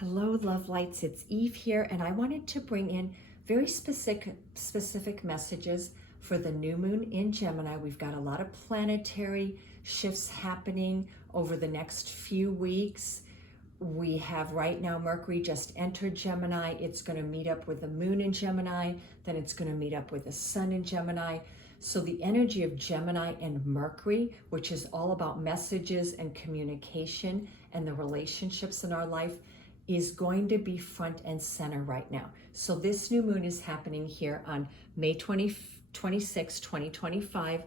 Hello, love lights. It's Eve here, and I wanted to bring in very specific messages for the new moon in Gemini. We've got a lot of planetary shifts happening over the next few weeks. We have right now Mercury just entered Gemini. It's going to meet up with the moon in Gemini. Then it's going to meet up with the sun in Gemini. So the energy of Gemini and Mercury, which is all about messages and communication and the relationships in our life, is going to be front and center right now. So this new moon is happening here on May 26, 2025.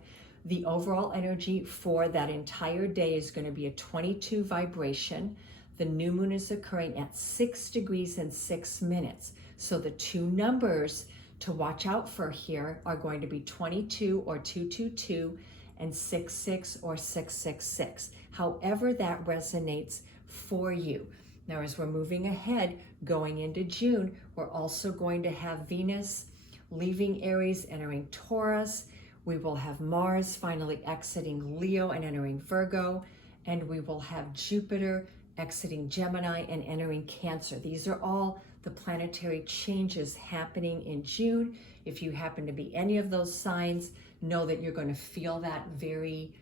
The overall energy for that entire day is going to be a 22 vibration. The new moon is occurring at 6 degrees and 6 minutes. So the two numbers to watch out for here are going to be 22 or 222 and 66 or 666. However that resonates for you. Now, as we're moving ahead, going into June, we're also going to have Venus leaving Aries, entering Taurus. We will have Mars finally exiting Leo and entering Virgo. And we will have Jupiter exiting Gemini and entering Cancer. These are all the planetary changes happening in June. If you happen to be any of those signs, know that you're going to feel that very,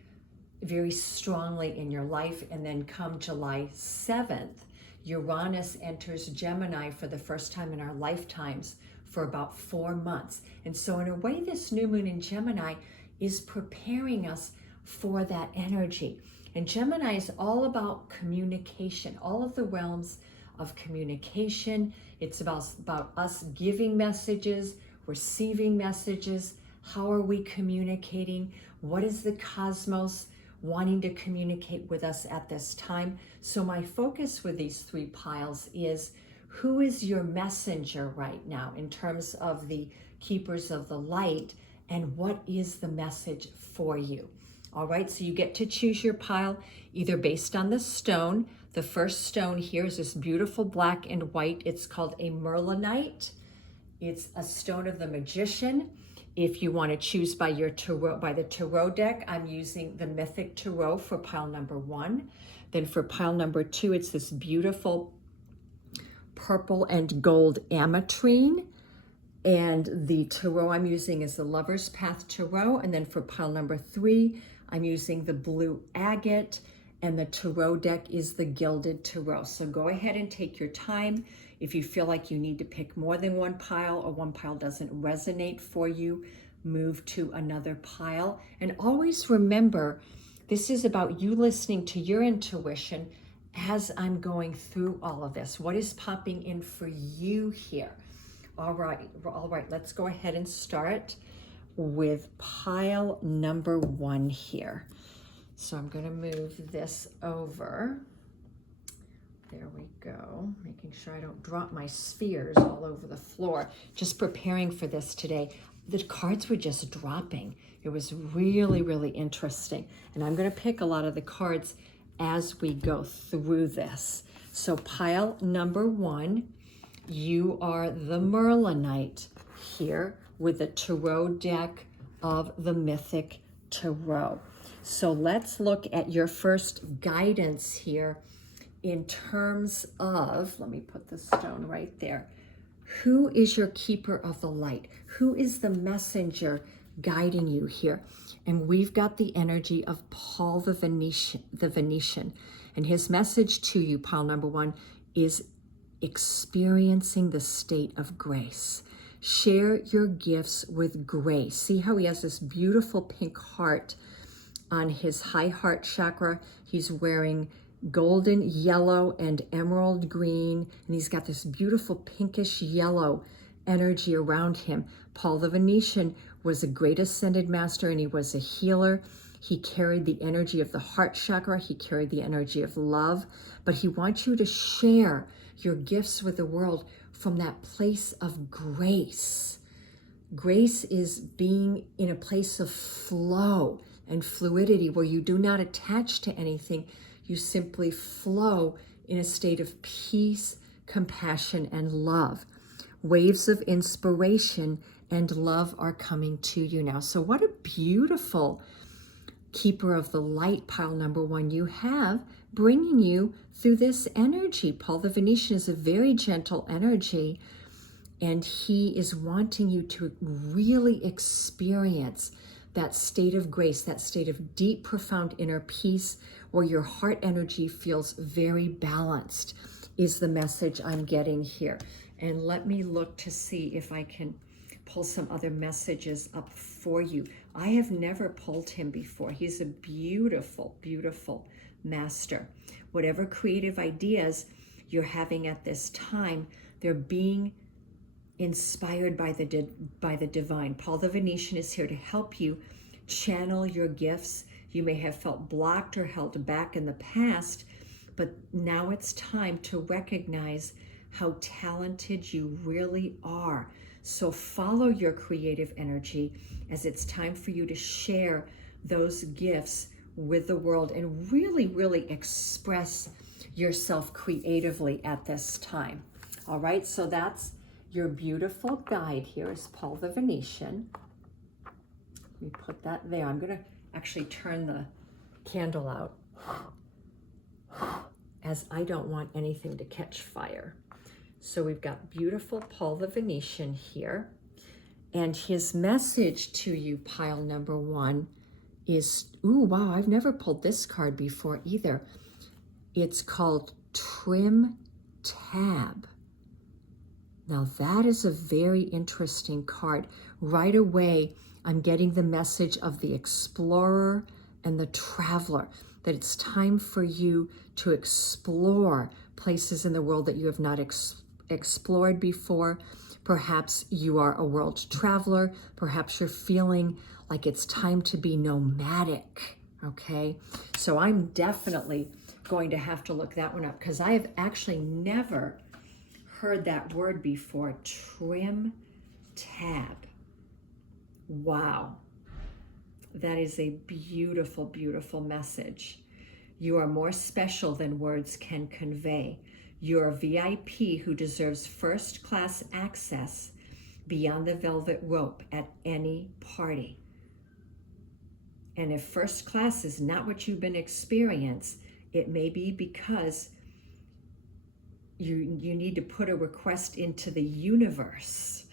very strongly in your life. And then come July 7th, Uranus enters Gemini for the first time in our lifetimes for about 4 months. And so in a way, this new moon in Gemini is preparing us for that energy. And Gemini is all about communication, all of the realms of communication. It's about us giving messages, receiving messages. How are we communicating? What is the cosmos wanting to communicate with us at this time? So my focus with these three piles is, who is your messenger right now in terms of the keepers of the light, and what is the message for you? All right, so you get to choose your pile either based on the stone. The first stone here is this beautiful black and white. It's called a Merlinite. It's a stone of the magician. If you want to choose by your tarot, by the tarot deck, I'm using the Mythic Tarot for pile number 1. Then for pile number 2, it's this beautiful purple and gold Ametrine. And the tarot I'm using is the Lover's Path Tarot. And then for pile number 3, I'm using the Blue Agate. And the tarot deck is the Guilded Tarot. So go ahead and take your time. If you feel like you need to pick more than one pile, or one pile doesn't resonate for you, move to another pile. And always remember, this is about you listening to your intuition as I'm going through all of this. What is popping in for you here? All right, let's go ahead and start with pile number 1 here. So I'm going to move this over. There we go, making sure I don't drop my spheres all over the floor. Just preparing for this today. The cards were just dropping. It was really, really interesting. And I'm going to pick a lot of the cards as we go through this. So pile number 1, you are the Merlinite here with the tarot deck of the Mythic Tarot. So let's look at your first guidance here in terms of, let me put the stone right there. Who is your keeper of the light? Who is the messenger guiding you here? And we've got the energy of Paul the Venetian. And his message to you, pile number 1, is experiencing the state of grace. Share your gifts with grace. See how he has this beautiful pink heart on his high heart chakra. He's wearing golden yellow and emerald green, and he's got this beautiful pinkish yellow energy around him. Paul the Venetian was a great ascended master, and he was a healer. He carried the energy of the heart chakra. He carried the energy of love, but he wants you to share your gifts with the world from that place of grace. Grace is being in a place of flow and fluidity where you do not attach to anything. You simply flow in a state of peace, compassion, and love. Waves of inspiration and love are coming to you now. So what a beautiful keeper of the light, pile number 1 you have, bringing you through this energy. Paul the Venetian is a very gentle energy, and he is wanting you to really experience that state of grace, that state of deep, profound inner peace, where your heart energy feels very balanced, is the message I'm getting here. And let me look to see if I can pull some other messages up for you. I have never pulled him before. He's a beautiful, beautiful master. Whatever creative ideas you're having at this time, they're being inspired by the divine. Paul the Venetian is here to help you channel your gifts. You may have felt blocked or held back in the past, but now it's time to recognize how talented you really are. So follow your creative energy, as it's time for you to share those gifts with the world and really, really express yourself creatively at this time. All right, so that's your beautiful guide here, is Paul the Venetian. Let me put that there. I'm going to actually turn the candle out, as I don't want anything to catch fire. So we've got beautiful Paul the Venetian here. And his message to you, pile number one, is, ooh, wow, I've never pulled this card before either. It's called Trim Tab. Now that is a very interesting card. Right away, I'm getting the message of the explorer and the traveler, that it's time for you to explore places in the world that you have not explored before. Perhaps you are a world traveler. Perhaps you're feeling like it's time to be nomadic, okay? So I'm definitely going to have to look that one up, because I have actually never heard that word before. Trim tab. Wow. That is a beautiful, beautiful message. You are more special than words can convey. You're a VIP who deserves first-class access beyond the velvet rope at any party. And if first class is not what you've been experiencing, it may be because you need to put a request into the universe.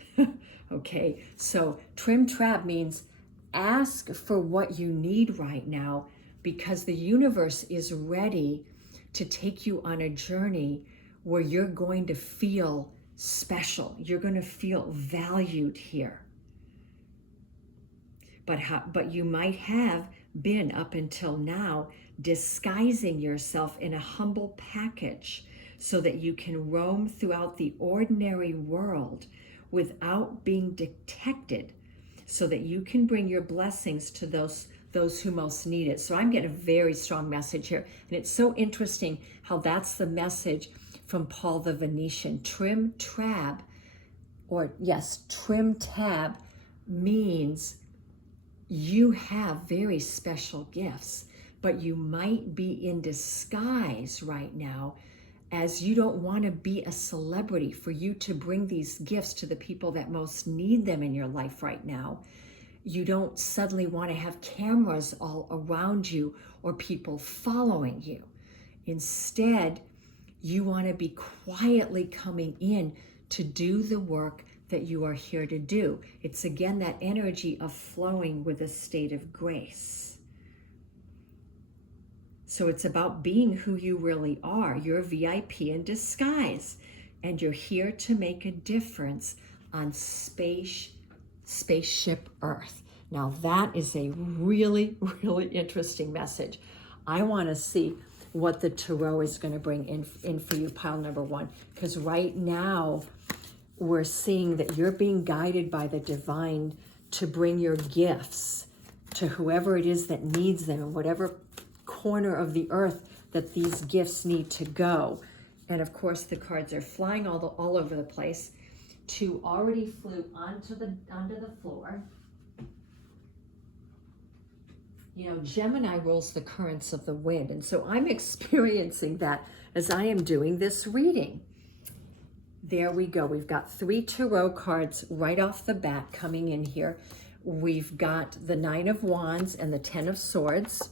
Okay, so trim tab means ask for what you need right now, because the universe is ready to take you on a journey where you're going to feel special. You're going to feel valued here. But you might have been, up until now, disguising yourself in a humble package so that you can roam throughout the ordinary world without being detected, so that you can bring your blessings to those who most need it. So I'm getting a very strong message here. And it's so interesting how that's the message from Paul the Venetian. Trim tab means you have very special gifts, but you might be in disguise right now, as you don't want to be a celebrity. For you to bring these gifts to the people that most need them in your life right now, you don't suddenly want to have cameras all around you or people following you. Instead, you want to be quietly coming in to do the work that you are here to do. It's again that energy of flowing with a state of grace. So it's about being who you really are. You're a VIP in disguise, and you're here to make a difference on spaceship Earth. Now that is a really, really interesting message. I want to see what the tarot is going to bring in for you, pile number one, because right now we're seeing that you're being guided by the divine to bring your gifts to whoever it is that needs them, in whatever corner of the earth that these gifts need to go. And of course, the cards are flying all over the place. Two already flew onto the floor. You know, Gemini rules the currents of the wind, and so I'm experiencing that as I am doing this reading. There we go. We've got 3 tarot cards right off the bat coming in here. We've got the 9 of Wands and the 10 of Swords.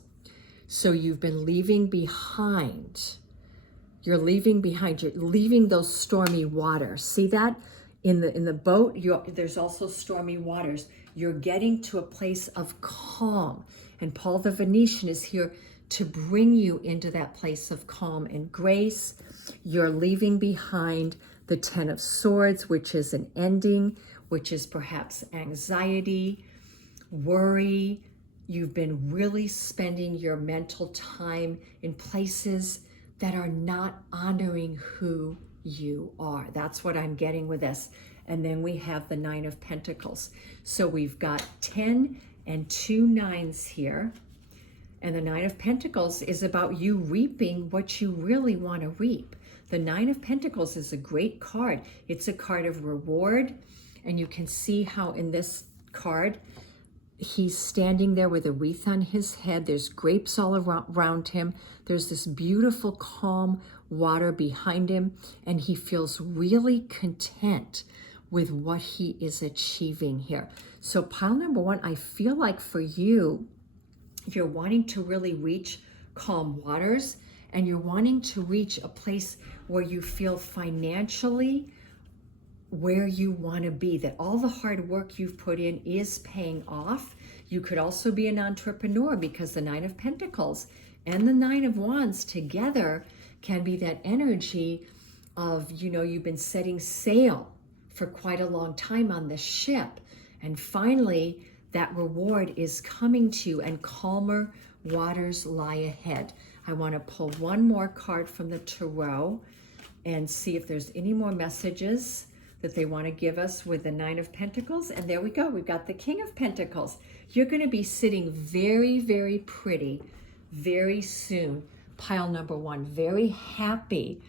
So you've been leaving behind. You're leaving those stormy waters. See that? In the boat, there's also stormy waters. You're getting to a place of calm. And Paul the Venetian is here to bring you into that place of calm and grace. You're leaving behind the Ten of Swords, which is an ending, which is perhaps anxiety, worry. You've been really spending your mental time in places that are not honoring who you are. That's what I'm getting with this. And then we have the Nine of Pentacles. So we've got 10 and 2 9s here. And the Nine of Pentacles is about you reaping what you really want to reap. The Nine of Pentacles is a great card. It's a card of reward. And you can see how in this card, he's standing there with a wreath on his head. There's grapes all around him. There's this beautiful, calm water behind him. And he feels really content with what he is achieving here. So pile number 1, I feel like for you, if you're wanting to really reach calm waters and you're wanting to reach a place where you feel financially where you want to be, that all the hard work you've put in is paying off. You could also be an entrepreneur, because the Nine of Pentacles and the Nine of Wands together can be that energy of, you've been setting sail for quite a long time on the ship. And finally, that reward is coming to you and calmer waters lie ahead. I want to pull one more card from the Tarot and see if there's any more messages that they want to give us with the Nine of Pentacles. And there we go. We've got the King of Pentacles. You're going to be sitting very, very pretty very soon. Pile number 1, very happy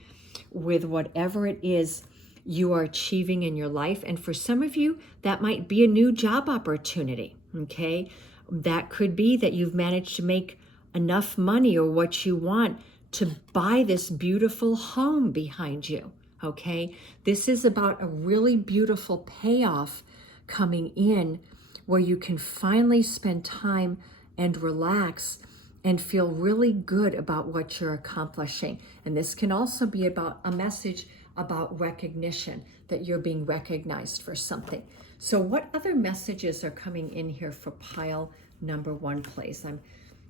with whatever it is you are achieving in your life. And for some of you, that might be a new job opportunity, okay? That could be that you've managed to make enough money or what you want to buy this beautiful home behind you, okay? This is about a really beautiful payoff coming in where you can finally spend time and relax and feel really good about what you're accomplishing. And this can also be about a message about recognition, that you're being recognized for something. So what other messages are coming in here for pile number 1, please? I'm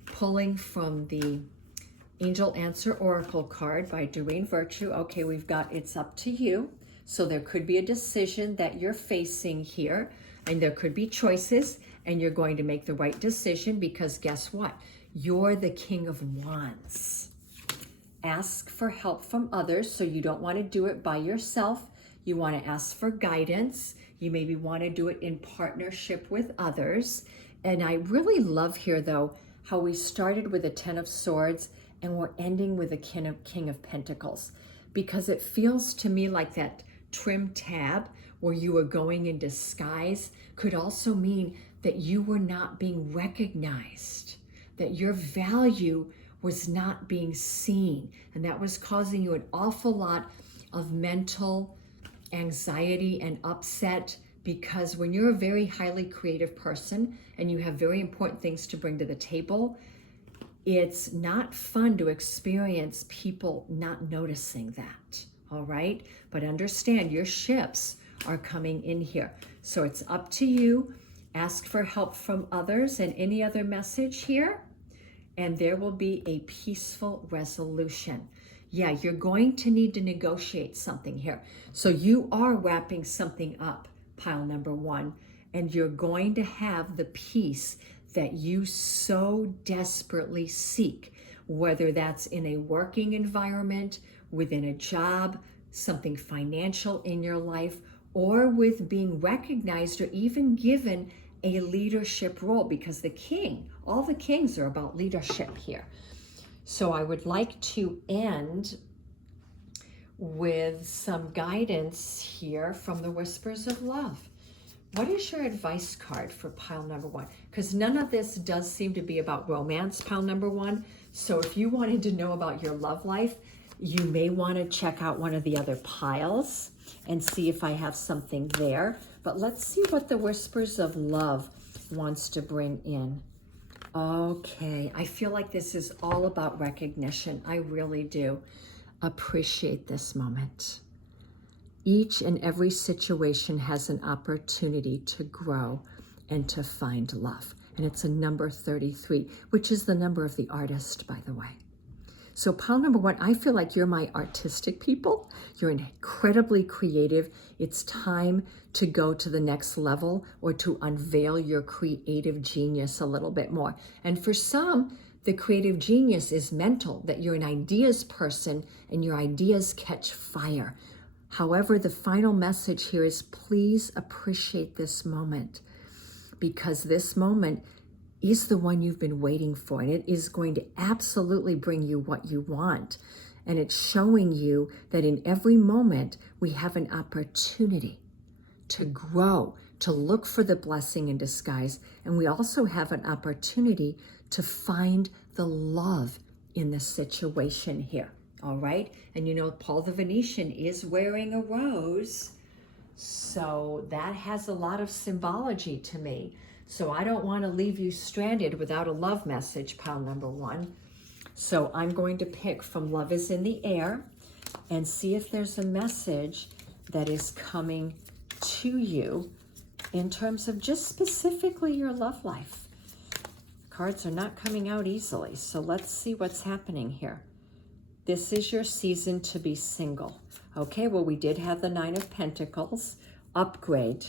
pulling from the Angel Answer Oracle card by Doreen Virtue. Okay, we've got It's Up to You. So there could be a decision that you're facing here, and there could be choices, and you're going to make the right decision, because guess what? You're the King of Wands. Ask for help from others. So you don't want to do it by yourself. You want to ask for guidance. You maybe want to do it in partnership with others. And I really love here, though, how we started with the 10 of Swords and we're ending with the King of Pentacles, because it feels to me like that trim tab where you were going in disguise could also mean that you were not being recognized, that your value was not being seen, and that was causing you an awful lot of mental anxiety and upset, because when you're a very highly creative person and you have very important things to bring to the table, it's not fun to experience people not noticing that, all right? But understand, your ships are coming in here. So it's up to you. Ask for help from others, and any other message here, and there will be a peaceful resolution. Yeah, you're going to need to negotiate something here. So you are wrapping something up, pile number 1, and you're going to have the peace that you so desperately seek, whether that's in a working environment, within a job, something financial in your life, or with being recognized or even given a leadership role, because the king, all the kings are about leadership here. So I would like to end with some guidance here from the Whispers of Love. What is your advice card for pile number 1? Because none of this does seem to be about romance, pile number 1. So if you wanted to know about your love life, you may want to check out one of the other piles and see if I have something there. But let's see what the Whispers of Love wants to bring in. Okay, I feel like this is all about recognition. I really do appreciate this moment. Each and every situation has an opportunity to grow and to find love. And it's a number 33, which is the number of the artist, by the way. So pile number 1, I feel like you're my artistic people. You're incredibly creative. It's time to go to the next level or to unveil your creative genius a little bit more. And for some, the creative genius is mental, that you're an ideas person and your ideas catch fire. However, the final message here is please appreciate this moment, because this moment is the one you've been waiting for, and it is going to absolutely bring you what you want. And it's showing you that in every moment we have an opportunity to grow, to look for the blessing in disguise, and we also have an opportunity to find the love in the situation here. All right, and you know, Paul the Venetian is wearing a rose, so that has a lot of symbology to me. So I don't want to leave you stranded without a love message, pile number 1. So I'm going to pick from Love is in the Air and see if there's a message that is coming to you in terms of just specifically your love life. Cards are not coming out easily, so let's see what's happening here. This is your season to be single. Okay, well, we did have the 9 of Pentacles. Upgrade.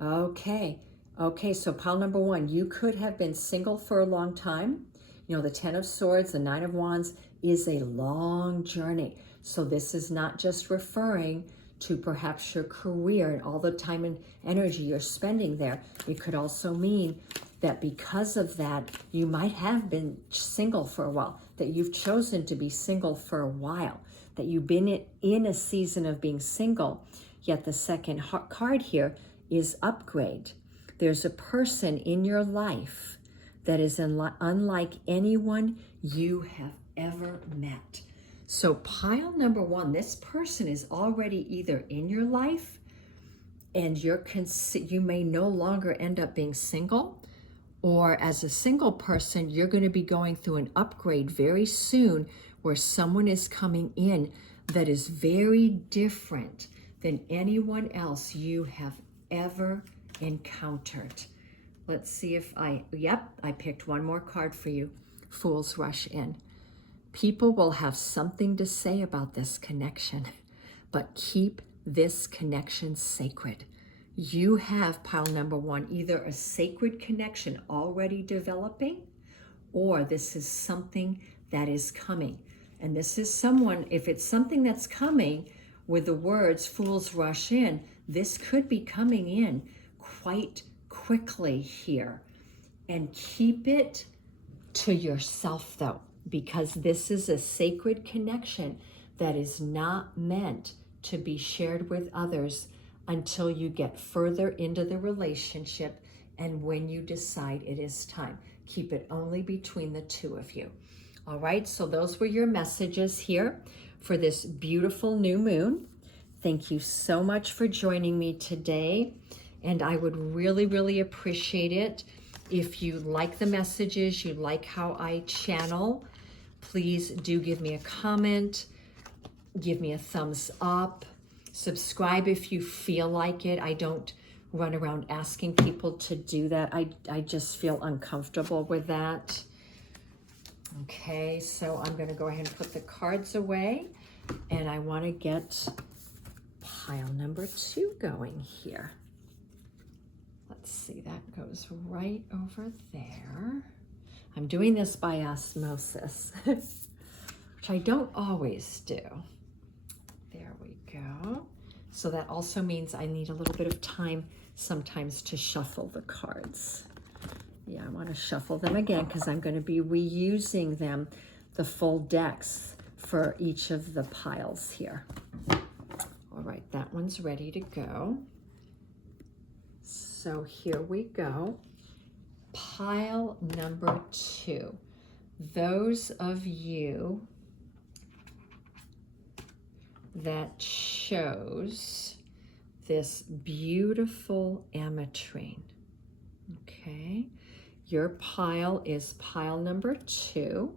Okay, so pile number 1, you could have been single for a long time. You know, the 10 of Swords, the 9 of Wands is a long journey. So this is not just referring to perhaps your career and all the time and energy you're spending there. It could also mean that because of that, you might have been single for a while, that you've chosen to be single for a while, that you've been in a season of being single. Yet the second card here is upgrade. There's a person in your life that is unlike anyone you have ever met. So pile number 1, this person is already either in your life and you may no longer end up being single, or as a single person, you're going to be going through an upgrade very soon where someone is coming in that is very different than anyone else you have ever encountered. Let's see if I picked one more card for you. Fools rush in. People will have something to say about this connection, but keep this connection sacred. You have, pile number 1, either a sacred connection already developing, or this is something that is coming. And this is someone, if it's something that's coming with the words fools rush in, this could be coming in quite quickly here. And keep it to yourself though, because this is a sacred connection that is not meant to be shared with others until you get further into the relationship and when you decide it is time. Keep it only between the two of you. All right, so those were your messages here for this beautiful new moon. Thank you so much for joining me today. And I would really, really appreciate it if you like the messages, you like how I channel. Please do give me a comment, give me a thumbs up, subscribe if you feel like it. I don't run around asking people to do that. I just feel uncomfortable with that. Okay, so I'm going to go ahead and put the cards away, and I want to get pile number 2 going here. Let's see, that goes right over there. I'm doing this by osmosis, which I don't always do. There we go. So that also means I need a little bit of time sometimes to shuffle the cards. Yeah, I want to shuffle them again because I'm going to be reusing them, the full decks, for each of the piles here. All right, that one's ready to go. So here we go. Pile number 2. Those of you that chose this beautiful Ametrine, okay? Your pile is pile number 2.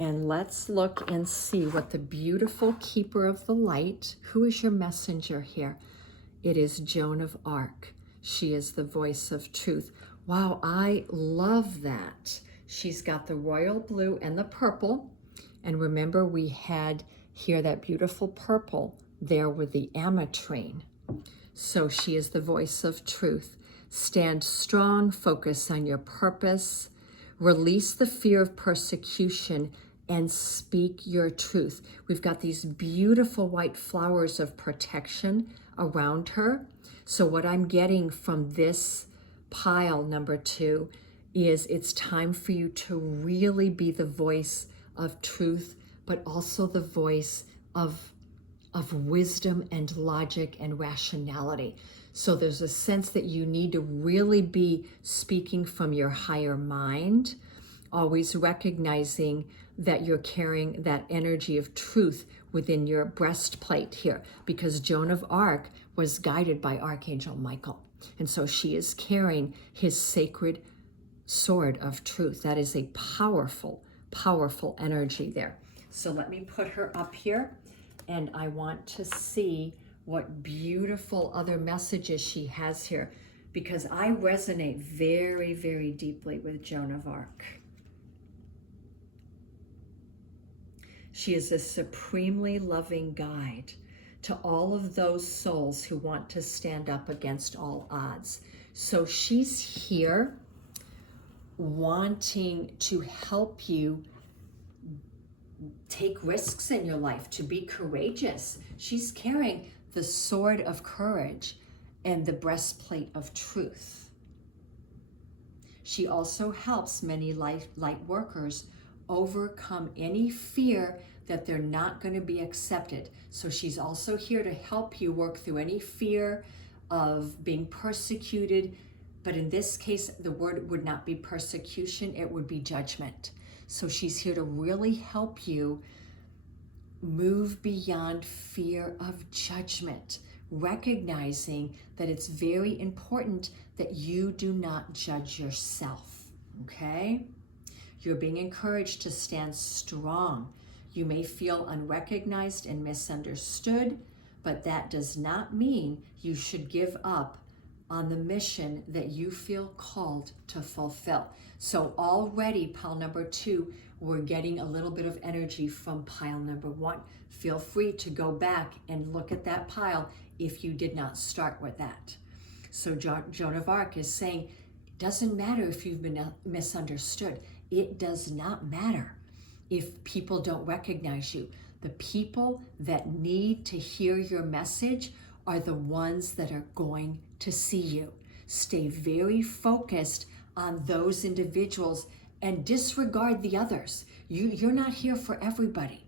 And let's look and see what the beautiful keeper of the light, who is your messenger here? It is Joan of Arc. She is the voice of truth. Wow, I love that. She's got the royal blue and the purple. And remember, we had here that beautiful purple there with the Ametrine. So she is the voice of truth. Stand strong, focus on your purpose, release the fear of persecution, and speak your truth. We've got these beautiful white flowers of protection around her. So what I'm getting from this pile number 2 is it's time for you to really be the voice of truth, but also the voice of wisdom and logic and rationality. So there's a sense that you need to really be speaking from your higher mind, always recognizing that you're carrying that energy of truth within your breastplate here, because Joan of Arc was guided by Archangel Michael. And so she is carrying his sacred sword of truth. That is a powerful, powerful energy there. So let me put her up here, and I want to see what beautiful other messages she has here, because I resonate very, very deeply with Joan of Arc. She is a supremely loving guide to all of those souls who want to stand up against all odds. So she's here wanting to help you take risks in your life, to be courageous. She's carrying the sword of courage and the breastplate of truth. She also helps many light workers overcome any fear that they're not going to be accepted. So she's also here to help you work through any fear of being persecuted. But in this case, the word would not be persecution, it would be judgment. So she's here to really help you move beyond fear of judgment, recognizing that it's very important that you do not judge yourself, okay? You're being encouraged to stand strong. You may feel unrecognized and misunderstood, but that does not mean you should give up on the mission that you feel called to fulfill. So already pile number 2, we're getting a little bit of energy from pile number 1. Feel free to go back and look at that pile if you did not start with that. So Joan of Arc is saying, it doesn't matter if you've been misunderstood. It does not matter if people don't recognize you. The people that need to hear your message are the ones that are going to see you. Stay very focused on those individuals and disregard the others. You're not here for everybody.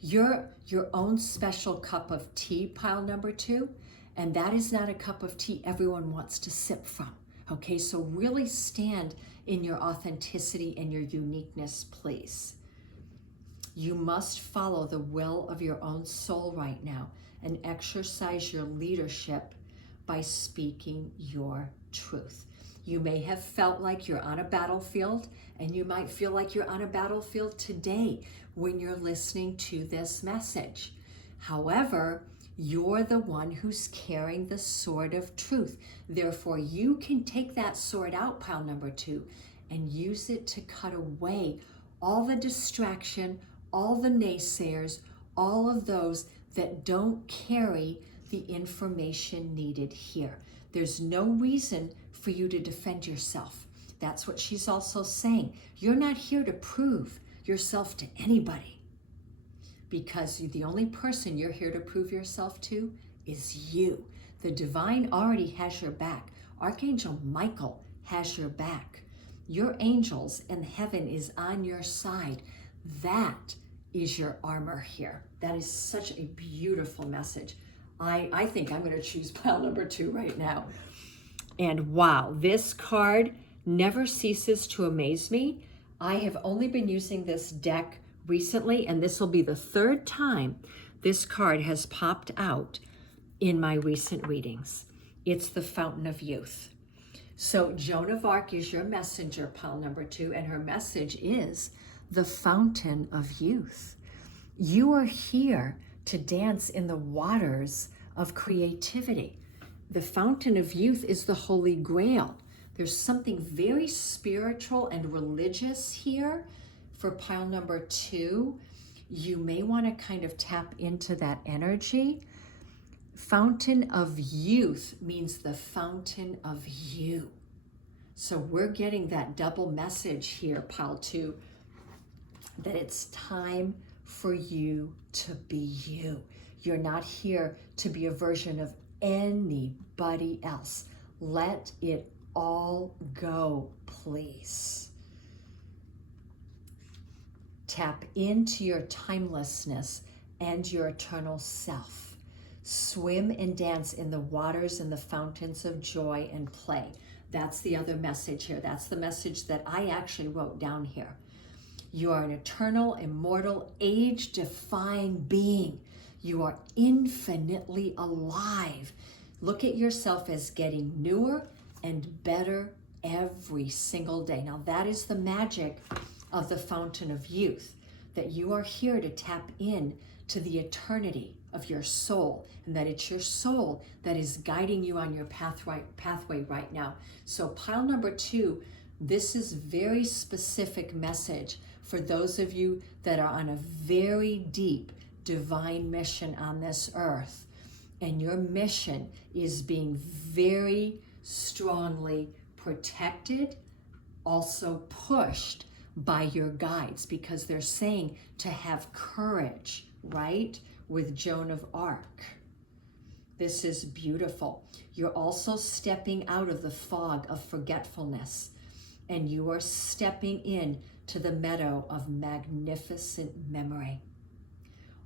You're your own special cup of tea, pile number 2, and that is not a cup of tea everyone wants to sip from. Okay, so really stand in your authenticity and your uniqueness, please. You must follow the will of your own soul right now and exercise your leadership by speaking your truth. You may have felt like you're on a battlefield, and you might feel like you're on a battlefield today when you're listening to this message. However, you're the one who's carrying the sword of truth. Therefore, you can take that sword out, pile number 2, and use it to cut away all the distraction, all the naysayers, all of those that don't carry the information needed here. There's no reason for you to defend yourself. That's what she's also saying. You're not here to prove yourself to anybody, because the only person you're here to prove yourself to is you. The divine already has your back. Archangel Michael has your back. Your angels and heaven is on your side. That is your armor here. That is such a beautiful message. I think I'm going to choose pile number 2 right now. And wow, this card never ceases to amaze me. I have only been using this deck recently, and this will be the 3rd time this card has popped out in my recent readings. It's the Fountain of Youth. So Joan of Arc is your messenger, pile number 2, and her message is the fountain of youth. You are here to dance in the waters of creativity. The fountain of youth is the Holy Grail. There's something very spiritual and religious here for pile number 2. You may want to kind of tap into that energy. Fountain of youth means the fountain of you. So we're getting that double message here, pile 2, that it's time for you to be you. You're not here to be a version of anybody else. Let it all go, please. Tap into your timelessness and your eternal self. Swim and dance in the waters and the fountains of joy and play. That's the other message here. That's the message that I actually wrote down here. You are an eternal, immortal, age-defying being. You are infinitely alive. Look at yourself as getting newer and better every single day. Now that is the magic of the fountain of youth, that you are here to tap in to the eternity of your soul, and that it's your soul that is guiding you on your pathway right now. So pile number 2, this is very specific message for those of you that are on a very deep divine mission on this earth. And your mission is being very strongly protected, also pushed by your guides, because they're saying to have courage, right? With Joan of Arc. This is beautiful. You're also stepping out of the fog of forgetfulness, and you are stepping in to the meadow of magnificent memory.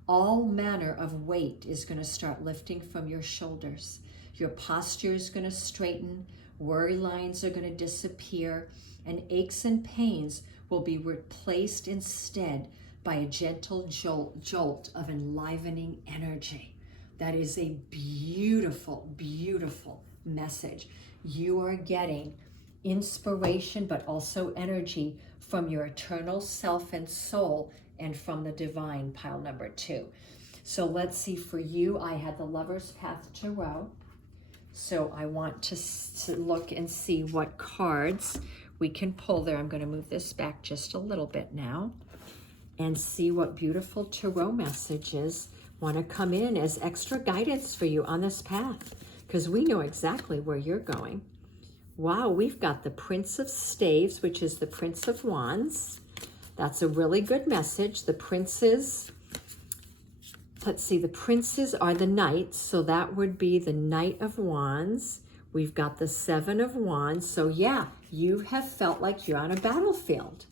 All manner of weight is going to start lifting from your shoulders. Your posture is going to straighten, worry lines are going to disappear, and aches and pains will be replaced instead by a gentle jolt of enlivening energy. That is a beautiful, beautiful message. You are getting inspiration, but also energy from your eternal self and soul, and from the divine, pile number 2. So let's see, for you, I had the Lover's Path Tarot. So I want to look and see what cards we can pull there. I'm going to move this back just a little bit now and see what beautiful tarot messages want to come in as extra guidance for you on this path, because we know exactly where you're going. Wow, we've got the Prince of Staves, which is the Prince of Wands. That's a really good message. The princes, let's see, the princes are the knights, so that would be the Knight of Wands. We've got the Seven of Wands. So yeah, you have felt like you're on a battlefield.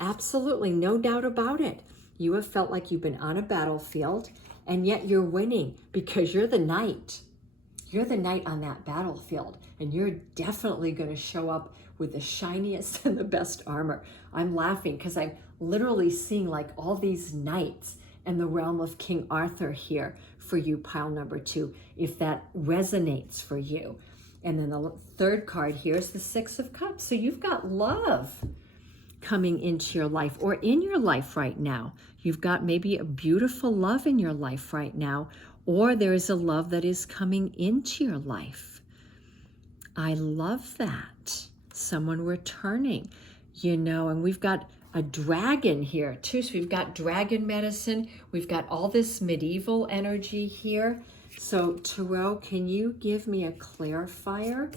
Absolutely, no doubt about it. You have felt like you've been on a battlefield, and yet you're winning because you're the knight. You're the knight on that battlefield, and you're definitely going to show up with the shiniest and the best armor. I'm laughing because I'm literally seeing like all these knights and the realm of King Arthur here for you, pile number 2, if that resonates for you. And then the third card here is the Six of Cups. So you've got love coming into your life, or in your life right now. You've got maybe a beautiful love in your life right now, or there is a love that is coming into your life. I love that. Someone returning, you know, and we've got a dragon here too. So we've got dragon medicine. We've got all this medieval energy here. So Tarot, can you give me a clarifier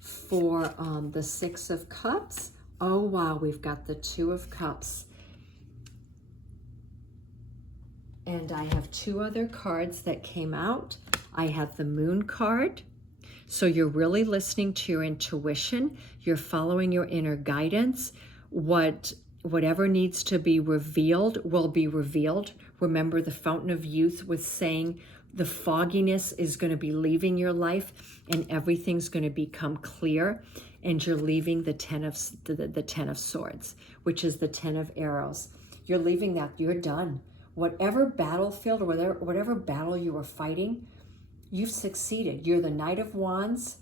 for the Six of Cups? Oh, wow, we've got the Two of Cups. And I have 2 other cards that came out. I have the Moon card. So you're really listening to your intuition. You're following your inner guidance. Whatever needs to be revealed will be revealed. Remember, the Fountain of Youth was saying the fogginess is going to be leaving your life and everything's going to become clear. And you're leaving the Ten of Swords, which is the 10 of Arrows. You're leaving that. You're done. Whatever battlefield or whatever battle you were fighting, you've succeeded. You're the Knight of Wands,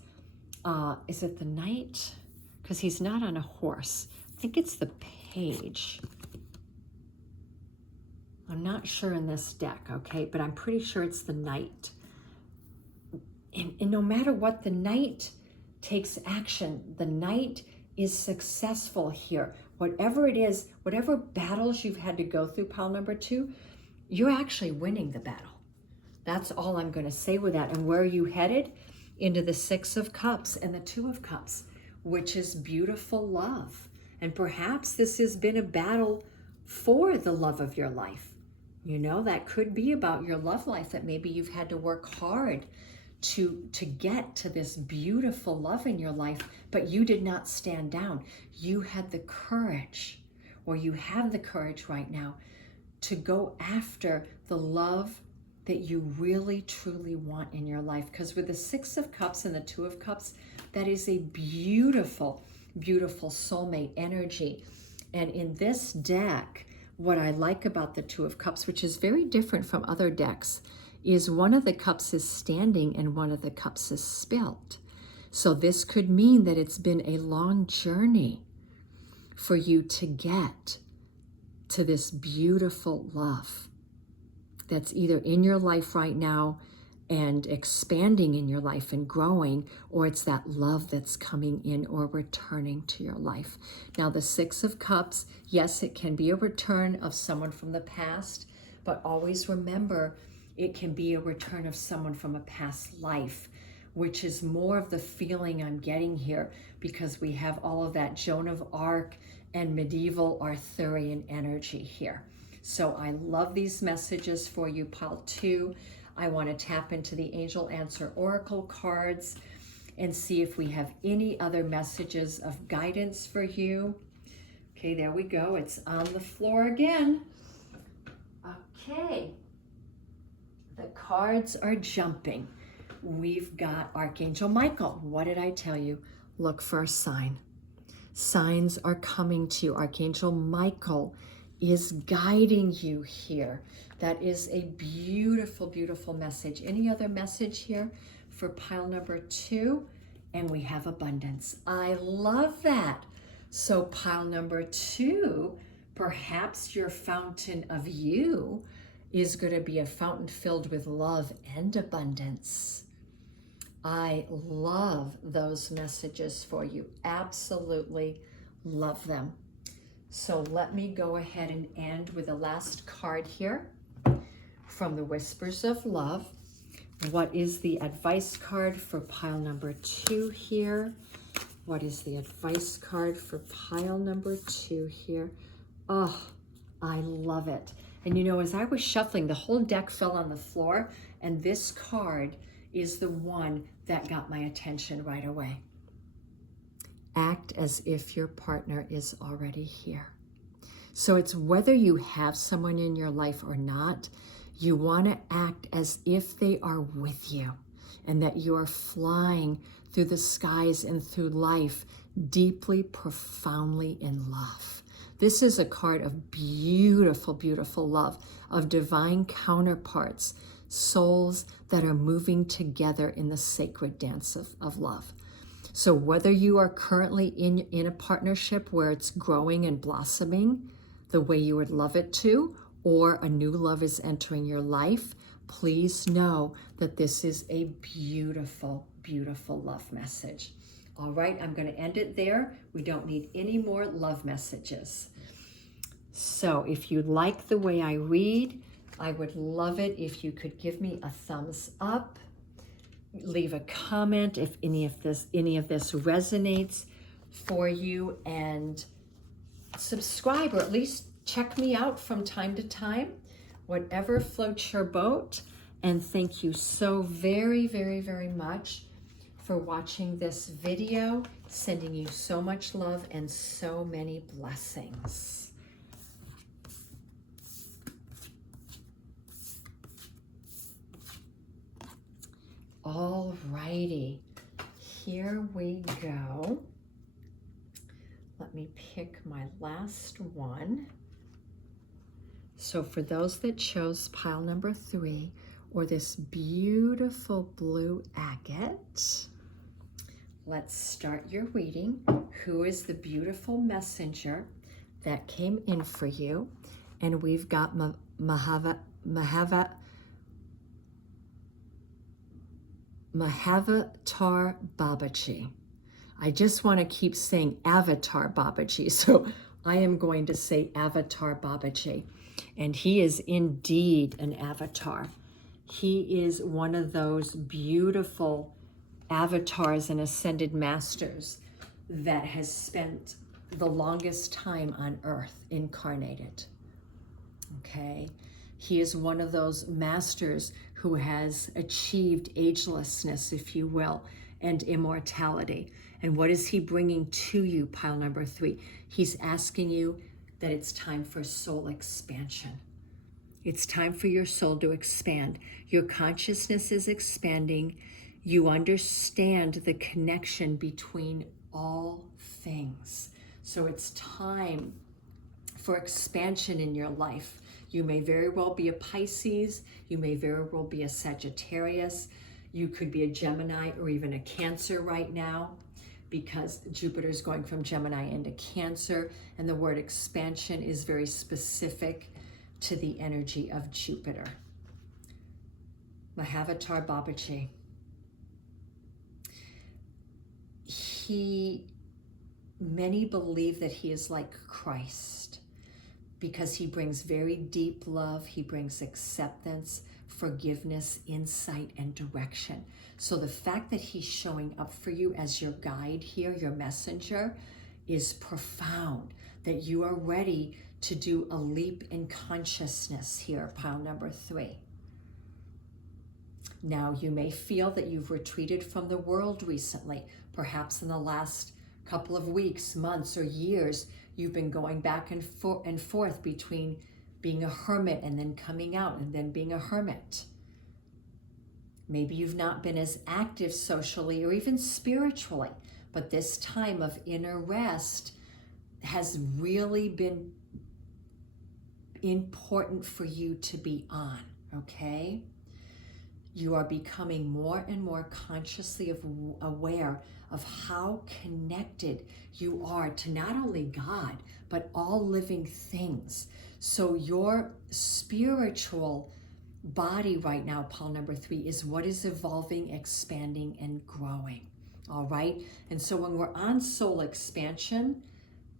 is it the Knight? Because he's not on a horse. I think it's the Page. I'm not sure in this deck, okay, but I'm pretty sure it's the Knight. And no matter what, the Knight takes action. The Knight is successful here. Whatever it is, whatever battles you've had to go through, pile number 2, you're actually winning the battle. That's all I'm going to say with that. And where are you headed? Into the 6 of Cups and the 2 of Cups, which is beautiful love. And perhaps this has been a battle for the love of your life. You know, that could be about your love life, that maybe you've had to work hard to get to this beautiful love in your life, but you did not stand down. You had the courage, or you have the courage right now, to go after the love that you really truly want in your life. Because with the 6 of Cups and the 2 of Cups, that is a beautiful, beautiful soulmate energy. And in this deck, what I like about the 2 of Cups, which is very different from other decks, is one of the cups is standing and one of the cups is spilt. So this could mean that it's been a long journey for you to get to this beautiful love that's either in your life right now and expanding in your life and growing, or it's that love that's coming in or returning to your life. Now, the 6 of Cups, yes, it can be a return of someone from the past, but always remember, it can be a return of someone from a past life, which is more of the feeling I'm getting here, because we have all of that Joan of Arc and medieval Arthurian energy here. So I love these messages for you, pile 2. I want to tap into the Angel Answer Oracle cards and see if we have any other messages of guidance for you. Okay, there we go. It's on the floor again. Okay. The cards are jumping. We've got Archangel Michael. What did I tell you? Look for a sign. Signs are coming to you. Archangel Michael is guiding you here. That is a beautiful, beautiful message. Any other message here for pile number 2? And we have abundance. I love that. So pile number 2, perhaps your fountain of you is going to be a fountain filled with love and abundance. I love those messages for you. Absolutely love them. So let me go ahead and end with the last card here from the Whispers of Love. What is the advice card for pile number 2 here? What is the advice card for pile number 2 here? Oh, I love it. And you know, as I was shuffling, the whole deck fell on the floor, and this card is the one that got my attention right away. Act as if your partner is already here. So it's whether you have someone in your life or not, you want to act as if they are with you and that you are flying through the skies and through life deeply, profoundly in love. This is a card of beautiful, beautiful love, of divine counterparts, souls that are moving together in the sacred dance of love. So whether you are currently in a partnership where it's growing and blossoming the way you would love it to, or a new love is entering your life, please know that this is a beautiful, beautiful love message. All right, I'm going to end it there. We don't need any more love messages. So if you like the way I read, I would love it if you could give me a thumbs up. Leave a comment if any of this resonates for you, and subscribe, or at least check me out from time to time, whatever floats your boat. And thank you so very, very, very much for watching this video. Sending you so much love and so many blessings. All righty, here we go. Let me pick my last one. So for those that chose pile number 3, or this beautiful blue agate, let's start your reading. Who is the beautiful messenger that came in for you? And we've got Mahavatar Babaji. I just want to keep saying Avatar Babaji, so I am going to say Avatar Babaji. And he is indeed an avatar. He is one of those beautiful avatars and ascended masters that has spent the longest time on earth incarnated. Okay? He is one of those masters who has achieved agelessness, if you will, and immortality. And what is he bringing to you, pile number 3? He's asking you that it's time for soul expansion. It's time for your soul to expand. Your consciousness is expanding. You understand the connection between all things. So it's time for expansion in your life. You may very well be a Pisces. You may very well be a Sagittarius. You could be a Gemini or even a Cancer right now, because Jupiter is going from Gemini into Cancer, and the word expansion is very specific to the energy of Jupiter. Mahavatar Babaji. Many believe that he is like Christ because he brings very deep love, he brings acceptance, forgiveness, insight, and direction. So the fact that he's showing up for you as your guide here, your messenger, is profound, that you are ready to do a leap in consciousness here, pile number 3. Now, you may feel that you've retreated from the world recently. Perhaps in the last couple of weeks, months, or years, you've been going back and forth between being a hermit and then coming out and then being a hermit. Maybe you've not been as active socially or even spiritually, but this time of inner rest has really been important for you to be on, okay? You are becoming more and more consciously aware of how connected you are to not only God, but all living things. So your spiritual body right now, pile number 3, is what is evolving, expanding, and growing, all right? And so when we're on soul expansion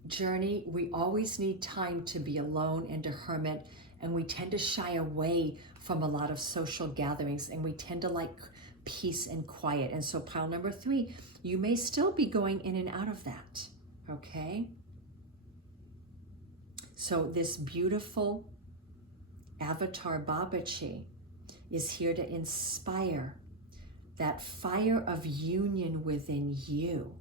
journey, we always need time to be alone and a hermit, and we tend to shy away from a lot of social gatherings, and we tend to like peace and quiet. And so pile number 3, you may still be going in and out of that, okay? So this beautiful Avatar Babaji is here to inspire that fire of union within you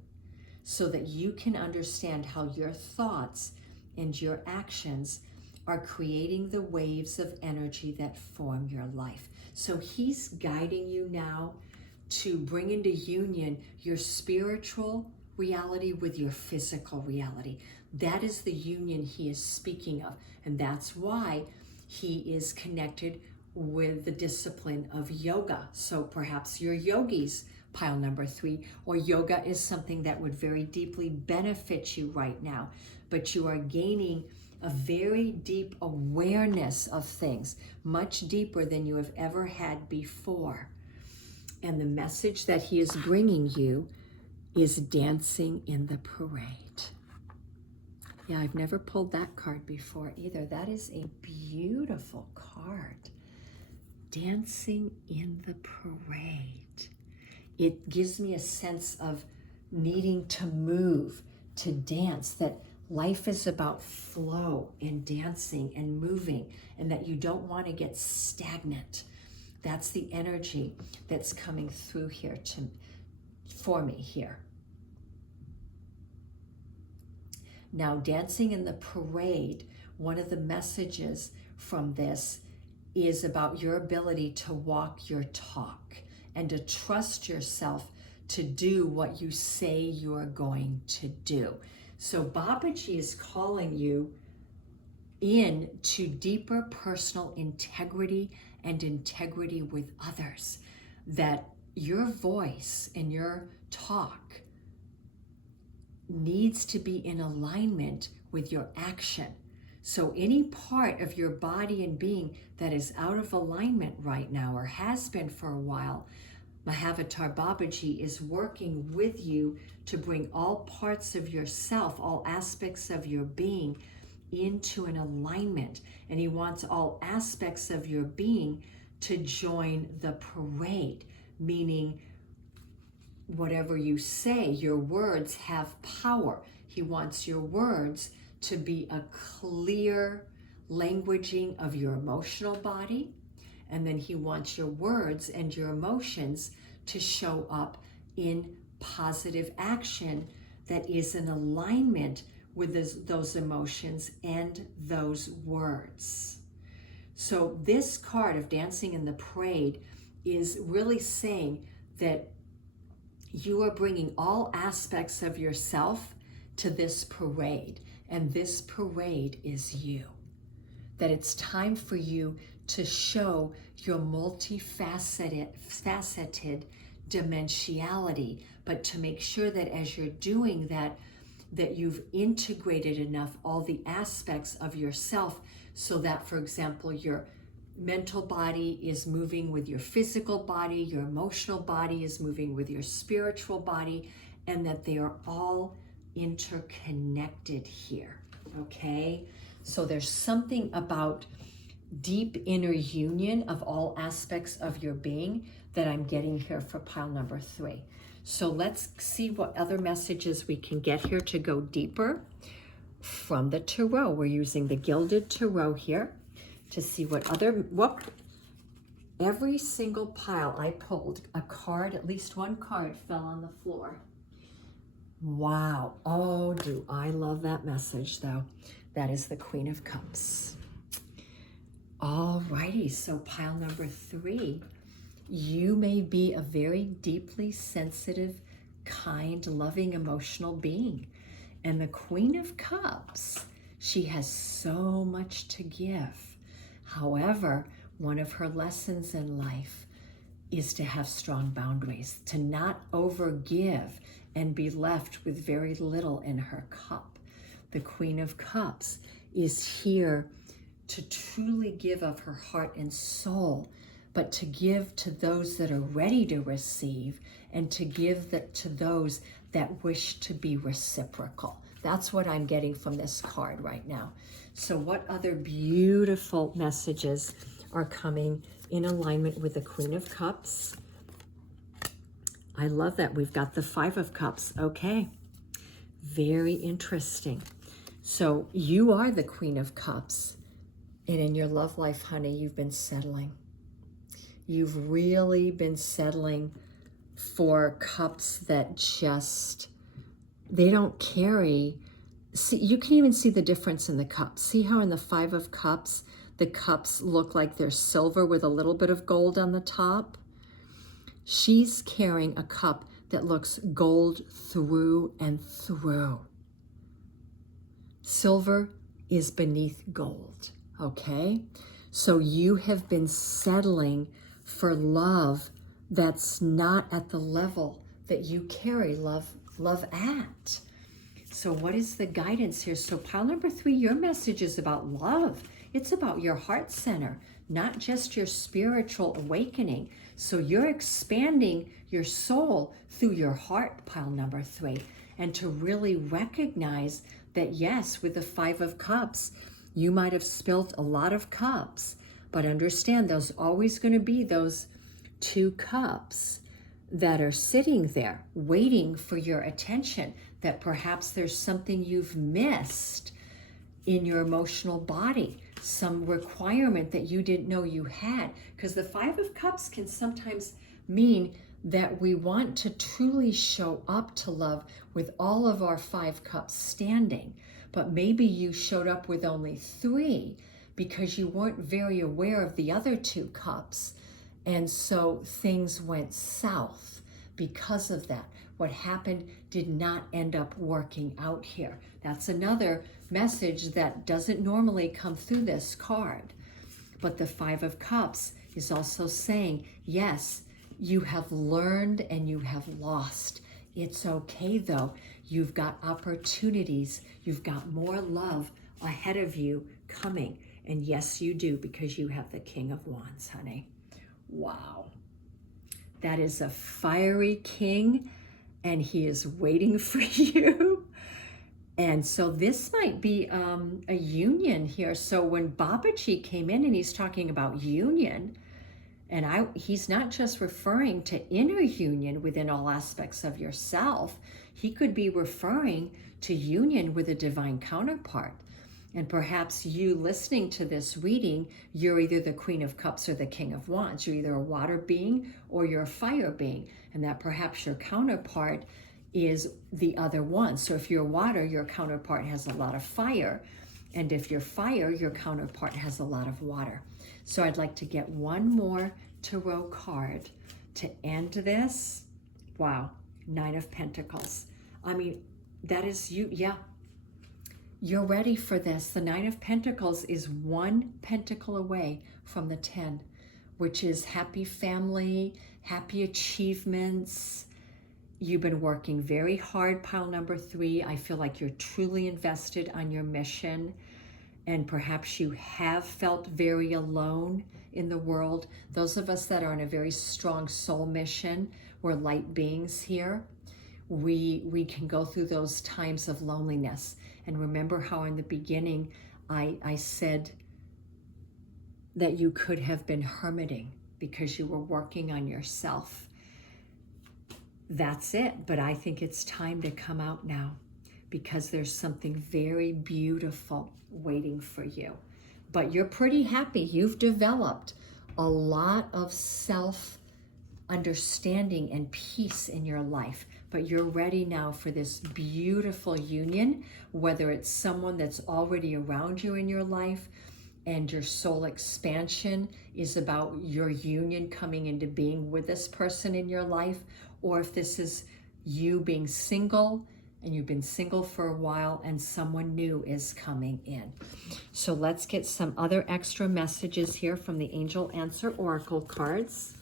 so that you can understand how your thoughts and your actions are creating the waves of energy that form your life. So he's guiding you now to bring into union your spiritual reality with your physical reality. That is the union he is speaking of. And that's why he is connected with the discipline of yoga. So perhaps you're yogis, pile number 3, or yoga is something that would very deeply benefit you right now. But you are gaining a very deep awareness of things, much deeper than you have ever had before. And the message that he is bringing you is dancing in the parade. Yeah, I've never pulled that card before either. That is a beautiful card. Dancing in the parade. It gives me a sense of needing to move, to dance, that life is about flow and dancing and moving, and that you don't want to get stagnant. That's the energy that's coming through here for me here. Now, dancing in the parade, one of the messages from this is about your ability to walk your talk and to trust yourself to do what you say you are going to do. So Babaji is calling you in to deeper personal integrity and integrity with others, that your voice and your talk needs to be in alignment with your action. So any part of your body and being that is out of alignment right now or has been for a while, Mahavatar Babaji is working with you to bring all parts of yourself, all aspects of your being into an alignment. And he wants all aspects of your being to join the parade, meaning whatever you say, your words have power. He wants your words to be a clear languaging of your emotional body. And then he wants your words and your emotions to show up in positive action that is in alignment with those emotions and those words. So this card of Dancing in the Parade is really saying that you are bringing all aspects of yourself to this parade, and this parade is you. That it's time for you to show your multifaceted dimensionality, but to make sure that as you're doing that, that you've integrated enough all the aspects of yourself so that, for example, your mental body is moving with your physical body, your emotional body is moving with your spiritual body, and that they are all interconnected here, okay? So there's something about deep inner union of all aspects of your being that I'm getting here for pile number 3. So let's see what other messages we can get here to go deeper from the tarot. We're using the Gilded Tarot here to see what other, every single pile I pulled, a card, at least one card fell on the floor. Wow, oh, do I love that message though. That is the Queen of Cups. All righty, so pile number 3. You may be a very deeply sensitive, kind, loving, emotional being. And the Queen of Cups, she has so much to give. However, one of her lessons in life is to have strong boundaries, to not overgive and be left with very little in her cup. The Queen of Cups is here to truly give of her heart and soul, but to give to those that are ready to receive and to give that to those that wish to be reciprocal. That's what I'm getting from this card right now. So what other beautiful messages are coming in alignment with the Queen of Cups? I love that we've got the 5 of Cups. Okay, very interesting. So you are the Queen of Cups, and in your love life, honey, you've been settling. You've really been settling for cups that just, they don't carry. See, you can even see the difference in the cups. See how in the 5 of Cups, the cups look like they're silver with a little bit of gold on the top? She's carrying a cup that looks gold through and through. Silver is beneath gold, okay? So you have been settling for love that's not at the level that you carry love at. So what is the guidance here? So pile number 3, your message is about love. It's about your heart center, not just your spiritual awakening. So you're expanding your soul through your heart, pile number 3, and to really recognize that yes, with the 5 of Cups, you might have spilt a lot of cups, but understand there's always going to be those 2 cups that are sitting there waiting for your attention, that perhaps there's something you've missed in your emotional body, some requirement that you didn't know you had. Because the 5 of Cups can sometimes mean that we want to truly show up to love with all of our 5 cups standing, but maybe you showed up with only 3 because you weren't very aware of the other 2 cups. And so things went south because of that. What happened did not end up working out here. That's another message that doesn't normally come through this card. But the 5 of Cups is also saying, yes, you have learned and you have lost It's okay though. You've got opportunities. You've got more love ahead of you coming. And yes, you do, because you have the King of Wands, honey. Wow. That is a fiery king, and he is waiting for you. And so this might be a union here. So when Babaji came in and he's talking about union, and he's not just referring to inner union within all aspects of yourself. He could be referring to union with a divine counterpart. And perhaps you listening to this reading, you're either the Queen of Cups or the King of Wands. You're either a water being or you're a fire being. And that perhaps your counterpart is the other one. So if you're water, your counterpart has a lot of fire. And if you're fire, your counterpart has a lot of water. So I'd like to get one more tarot card to end this. Wow, 9 of Pentacles. I mean, that is you, yeah. You're ready for this. The 9 of Pentacles is 1 pentacle away from the 10, which is happy family, happy achievements. You've been working very hard, pile number 3. I feel like you're truly invested on your mission. And perhaps you have felt very alone in the world. Those of us that are on a very strong soul mission, we're light beings here. We can go through those times of loneliness. And remember how in the beginning I said that you could have been hermiting because you were working on yourself. That's it. But I think it's time to come out now, because there's something very beautiful waiting for you. But you're pretty happy. You've developed a lot of self-understanding and peace in your life. But you're ready now for this beautiful union, whether it's someone that's already around you in your life and your soul expansion is about your union coming into being with this person in your life, or if this is you being single and you've been single for a while and someone new is coming in. So let's get some other extra messages here from the Angel Answer Oracle cards.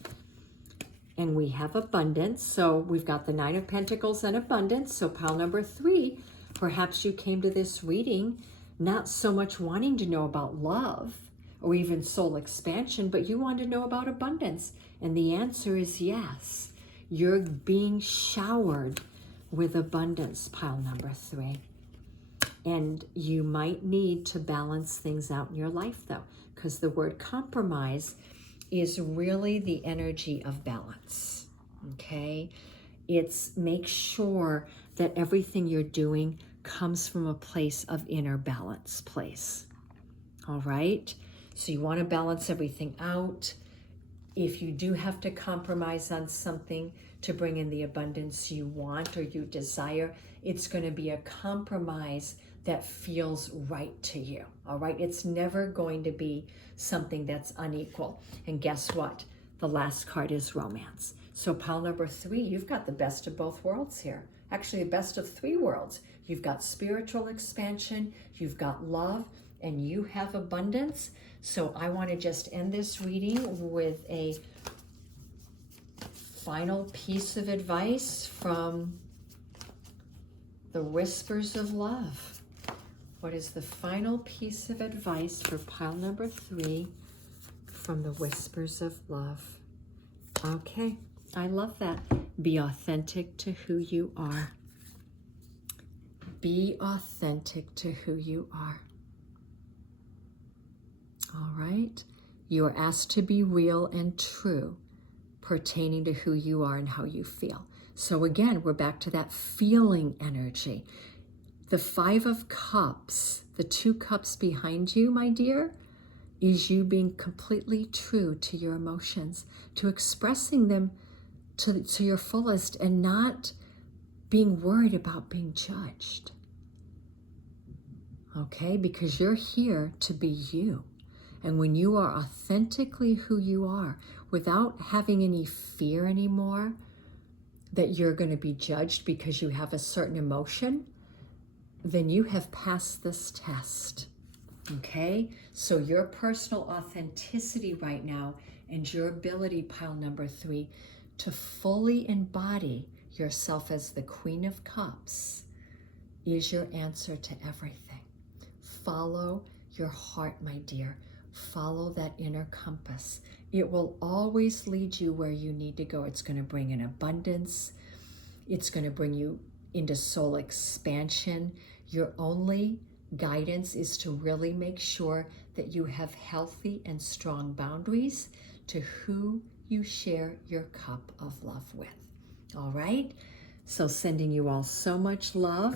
And we have abundance. So we've got the 9 of Pentacles and abundance. So pile number 3, perhaps you came to this reading not so much wanting to know about love or even soul expansion, but you want to know about abundance. And the answer is yes. You're being showered with abundance, pile number 3. And you might need to balance things out in your life though, because the word compromise is really the energy of balance, okay? It's make sure that everything you're doing comes from a place of inner balance place, all right? So you want to balance everything out. If you do have to compromise on something to bring in the abundance you want or you desire, it's going to be a compromise that feels right to you, all right? It's never going to be something that's unequal. And guess what? The last card is romance. So pile number 3, you've got the best of both worlds here. Actually, the best of 3 worlds. You've got spiritual expansion, you've got love, and you have abundance. So I want to just end this reading with a final piece of advice from the Whsipers of Love. What is the final piece of advice for pile number 3 from the Whsipers of Love? Okay, I love that. Be authentic to who you are. Be authentic to who you are. All right? You are asked to be real and true pertaining to who you are and how you feel. So again, we're back to that feeling energy. The 5 of Cups, the 2 cups behind you, my dear, is you being completely true to your emotions, to expressing them to your fullest and not being worried about being judged. Okay? Because you're here to be you. And when you are authentically who you are, without having any fear anymore that you're going to be judged because you have a certain emotion, then you have passed this test, okay? So your personal authenticity right now and your ability, pile number 3, to fully embody yourself as the Queen of Cups is your answer to everything. Follow your heart, my dear. Follow that inner compass. It will always lead you where you need to go. It's going to bring in abundance. It's going to bring you into soul expansion. Your only guidance is to really make sure that you have healthy and strong boundaries to who you share your cup of love with. All right? So sending you all so much love.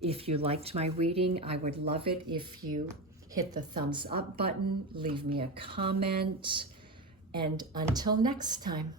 If you liked my reading, I would love it if you hit the thumbs up button, leave me a comment, and until next time.